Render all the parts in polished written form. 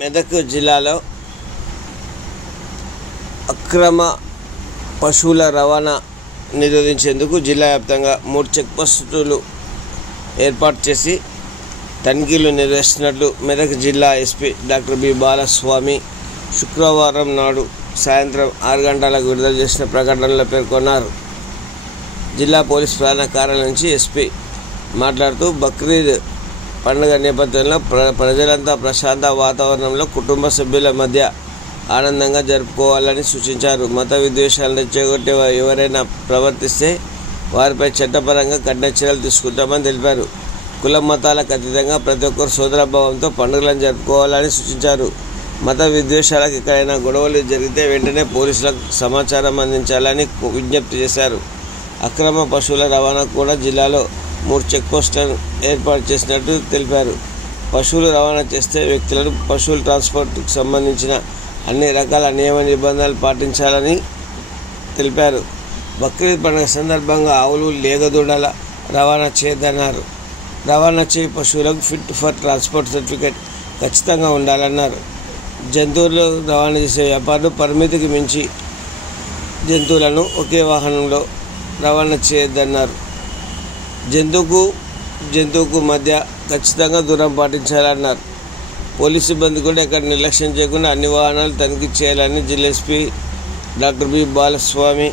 మెదక్ జిల్లాలో అక్రమ పశువుల రవాణా నిరోధించేందుకు జిల్లా వ్యాప్తంగా 3 చెక్ పోస్టులు ఏర్పాటు చేసి తనిఖీలు నిర్వహిస్తున్నట్లు మెదక్ జిల్లా ఎస్పీ డాక్టర్ బి బాలస్వామి శుక్రవారం నాడు సాయంత్రం 6 గంటలకు విడుదల చేసిన ప్రకటనలో పేర్కొన్నారు. జిల్లా పోలీస్ ప్రధాన కార్యాలయం నుంచి ఎస్పీ మాట్లాడుతూ బక్రీద్ పండుగ నేపథ్యంలో ప్రజలంతా ప్రశాంత వాతావరణంలో కుటుంబ సభ్యుల మధ్య ఆనందంగా జరుపుకోవాలని సూచించారు. మత విద్వేషాలను రెచ్చగొట్టే ఎవరైనా ప్రవర్తిస్తే వారిపై చట్టపరంగా కఠిన చర్యలు తీసుకుంటామని తెలిపారు. కుల మతాలకు అతీతంగా ప్రతి ఒక్కరు సోదరభావంతో పండుగలను జరుపుకోవాలని సూచించారు. మత విద్వేషాలకు ఎక్కడైనా గొడవలు జరిగితే వెంటనే పోలీసులకు సమాచారం అందించాలని విజ్ఞప్తి చేశారు. అక్రమ పశువుల రవాణా కూడా జిల్లాలో 3 చెక్ పోస్టులను ఏర్పాటు చేసినట్టు తెలిపారు. పశువులు రవాణా చేస్తే వ్యక్తులను పశువుల ట్రాన్స్పోర్ట్కు సంబంధించిన అన్ని రకాల నియమ నిబంధనలు పాటించాలని తెలిపారు. బక్రీద్ పండుగ సందర్భంగా ఆవులు లేగదూడల రవాణా చేయొద్దన్నారు. రవాణా చేయ పశువులకు ఫిట్ ఫర్ ట్రాన్స్పోర్ట్ సర్టిఫికేట్ ఖచ్చితంగా ఉండాలన్నారు. జంతువులు రవాణా చేసే వ్యాపారులు పరిమితికి మించి జంతువులను ఒకే వాహనంలో రవాణా చేయొద్దన్నారు. జంతువుకు మధ్య ఖచ్చితంగా దూరం పాటించాలన్నారు. పోలీసు సిబ్బంది కూడా ఎక్కడ నిర్లక్ష్యం చేయకుండా అన్ని వాహనాలు తనిఖీ చేయాలని జిల్లా ఎస్పీ డాక్టర్ బి బాలస్వామి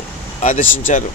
ఆదేశించారు.